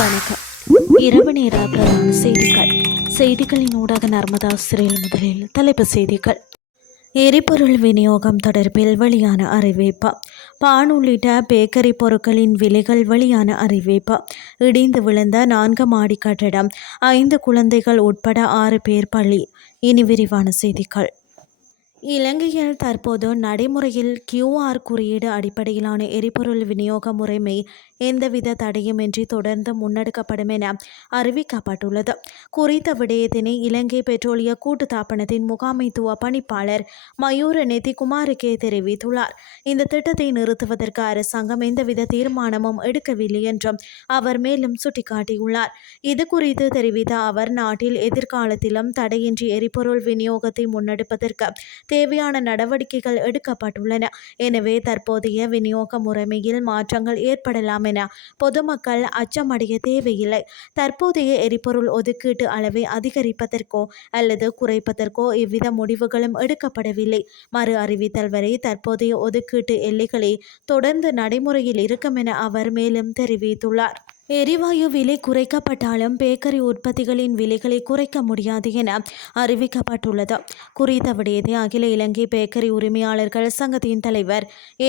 வணக்கம். இரவு நேர பிரதான செய்திகளின் ஊடாக நர்மதா சிறையில் முதலில் தலைப்புச் செய்திகள். எரிபொருள் விநியோகம் தொடர்பில் வெளியான அறிவிப்பு. பான் உள்ளிட்ட பேக்கரி பொருட்களின் விலைகள் வெளியான அறிவிப்பு. இடிந்து விழுந்த 4 மாடி கட்டடம், 5 குழந்தைகள் உட்பட 6 பேர் பலி. இனி விரிவான செய்திகள். இலங்கையில் தற்போது நடைமுறையில் QR குறியீடு அடிப்படையிலான எரிபொருள் விநியோக முறைமை எந்தவித தடையுமின்றி தொடர்ந்து முன்னெடுக்கப்படும் என அறிவிக்கப்பட்டுள்ளது. குறித்த விடயத்தினை இலங்கை பெட்ரோலிய கூட்டுத்தாபனத்தின் முகாமைத்துவ பணிப்பாளர் மயூர நெத்திகுமாருக்கே தெரிவித்துள்ளார். இந்த திட்டத்தை நிறுத்துவதற்கு அரசாங்கம் எந்தவித தீர்மானமும் எடுக்கவில்லை என்றும் அவர் மேலும் சுட்டிக்காட்டியுள்ளார். இது குறித்து தெரிவித்த அவர், நாட்டில் எதிர்காலத்திலும் தடையின்றி எரிபொருள் விநியோகத்தை முன்னெடுப்பதற்கு தேவையான நடவடிக்கைகள் எடுக்கப்பட்டுள்ளன. எனவே தற்போதைய விநியோக முறைமையில் மாற்றங்கள் ஏற்படலாம் என பொதுமக்கள் அச்சமடைய தேவையில்லை. தற்போதைய எரிபொருள் ஒதுக்கீட்டு அளவை அதிகரிப்பதற்கோ அல்லது குறைப்பதற்கோ எவ்வித முடிவுகளும் எடுக்கப்படவில்லை. மறு அறிவித்தல் வரை தற்போதைய ஒதுக்கீட்டு எல்லைகளே தொடர்ந்து நடைமுறையில் இருக்கும் என அவர் மேலும் தெரிவித்துள்ளார். எரிவாயு விலை குறைக்கப்பட்டாலும் பேக்கரி உற்பத்திகளின் விலைகளை குறைக்க முடியாது என அறிவிக்கப்பட்டுள்ளது. குறித்த விடயத்தை அகில இலங்கை பேக்கரி உரிமையாளர்கள் சங்கத்தின் தலைவர்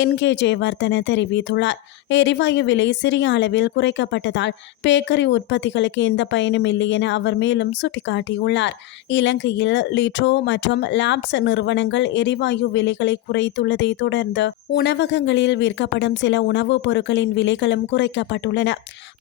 NK ஜெயவர்தன தெரிவித்துள்ளார். எரிவாயு விலை சிறிய அளவில் குறைக்கப்பட்டதால் பேக்கரி உற்பத்திகளுக்கு எந்த பயனும் இல்லை என அவர் மேலும் சுட்டிக்காட்டியுள்ளார். இலங்கையில் லிட்ரோ மற்றும் லாப்ஸ் நிறுவனங்கள் எரிவாயு விலைகளை குறைத்துள்ளதை தொடர்ந்து உணவகங்களில் விற்கப்படும் சில உணவுப் பொருட்களின் விலைகளும் குறைக்கப்பட்டுள்ளன.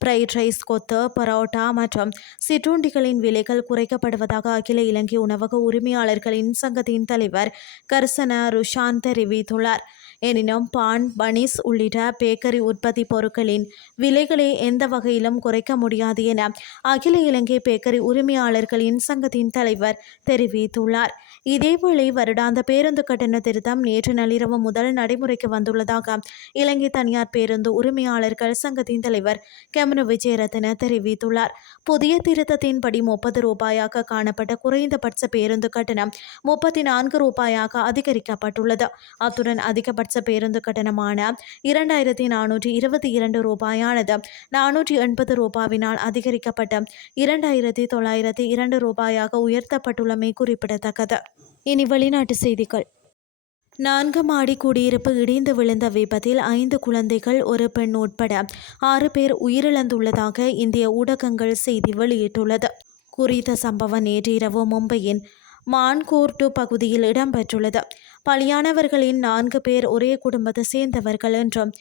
ஃப்ரைட் ரைஸ், கொத்து, பரோட்டா மற்றும் சிற்றுண்டிகளின் விலைகள் குறைக்கப்படுவதாக அகில இலங்கை உணவக உரிமையாளர்களின் சங்கத்தின் தலைவர் கர்சன ருஷான் தெரிவித்துள்ளார். எனினும் பான், பனிஸ் உள்ளிட்ட பேக்கரி உற்பத்தி பொருட்களின் விலைகளை எந்த வகையிலும் குறைக்க முடியாது என அகில இலங்கை பேக்கரி உரிமையாளர்களின் சங்கத்தின் தலைவர் தெரிவித்துள்ளார். இதேவேளை வருடாந்த பேருந்து கட்டண திருத்தம் நேற்று நள்ளிரவு முதல் நடைமுறைக்கு வந்துள்ளதாக இலங்கை தனியார் பேருந்து உரிமையாளர்கள் சங்கத்தின் தலைவர் கெமனு விஜயரத்ன தெரிவித்துள்ளார். புதிய திருத்தத்தின்படி 30 ரூபாயாக காணப்பட்ட குறைந்தபட்ச பேருந்து கட்டணம் 34 ரூபாயாக அதிகரிக்கப்பட்டுள்ளது. அத்துடன் அதிகபட்ச பேருந்து கட்டணமான 2422 ரூபாயானது 480 ரூபாவினால் அதிகரிக்கப்பட்ட 2902 ரூபாயாக உயர்த்தப்பட்டுள்ளமை குறிப்பிடத்தக்கது. இனி வெளிநாட்டு செய்திகள். 4 மாடி குடியிருப்பு இடிந்து விழுந்த விபத்தில் 5 குழந்தைகள், ஒரு பெண் உட்பட 6 பேர் உயிரிழந்துள்ளதாக இந்திய ஊடகங்கள் செய்தி வெளியிட்டுள்ளது. குறித்த சம்பவம் நேற்று இரவு மும்பையின் மான்கோர்டு பகுதியில் இடம்பெற்றுள்ளது. பலியானவர்களின் 4 பேர் ஒரே குடும்பத்தை சேர்ந்தவர்கள் என்றும்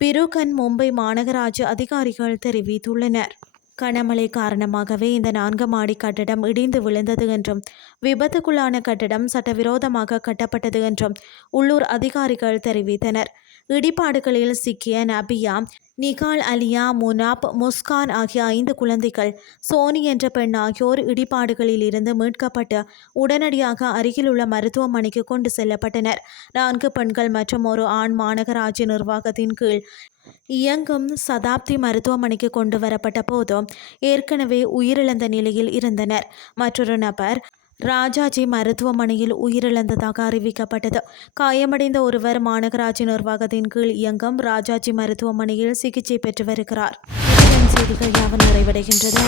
பிருகன் மும்பை மாநகராட்சி அதிகாரிகள் தெரிவித்துள்ளனர். கனமழை காரணமாகவே இந்த 4 மாடி கட்டடம் இடிந்து விழுந்தது என்றும் விபத்துக்குள்ளான கட்டடம் சட்டவிரோதமாக கட்டப்பட்டது என்றும் உள்ளூர் அதிகாரிகள் தெரிவித்தனர். இடிபாடுகளில் சிக்கிய நபியா, நிகால், அலியா, முனாப், முஸ்கான் ஆகிய 5 குழந்தைகள், சோனி என்ற பெண் ஆகியோர் இடிபாடுகளில் இருந்து மீட்கப்பட்டு உடனடியாக அருகிலுள்ள மருத்துவமனைக்கு கொண்டு செல்லப்பட்டனர். 4 பெண்கள் மற்றும் ஒரு ஆண் மாநகராட்சி நிர்வாகத்தின் கீழ் இயங்கும் சதாப்தி மருத்துவமனைக்கு கொண்டு வரப்பட்ட போது ஏற்கனவே உயிரிழந்த நிலையில் இருந்தனர். மற்றொரு நபர் ராஜாஜி மருத்துவமனையில் உயிரிழந்ததாக அறிவிக்கப்பட்டது. காயமடைந்த ஒருவர் மாநகராட்சி நிர்வாகத்தின் கீழ் இயங்கும் ராஜாஜி மருத்துவமனையில் சிகிச்சை பெற்று வருகிறார். செய்திகள் யாவும் நிறைவடைகின்றது.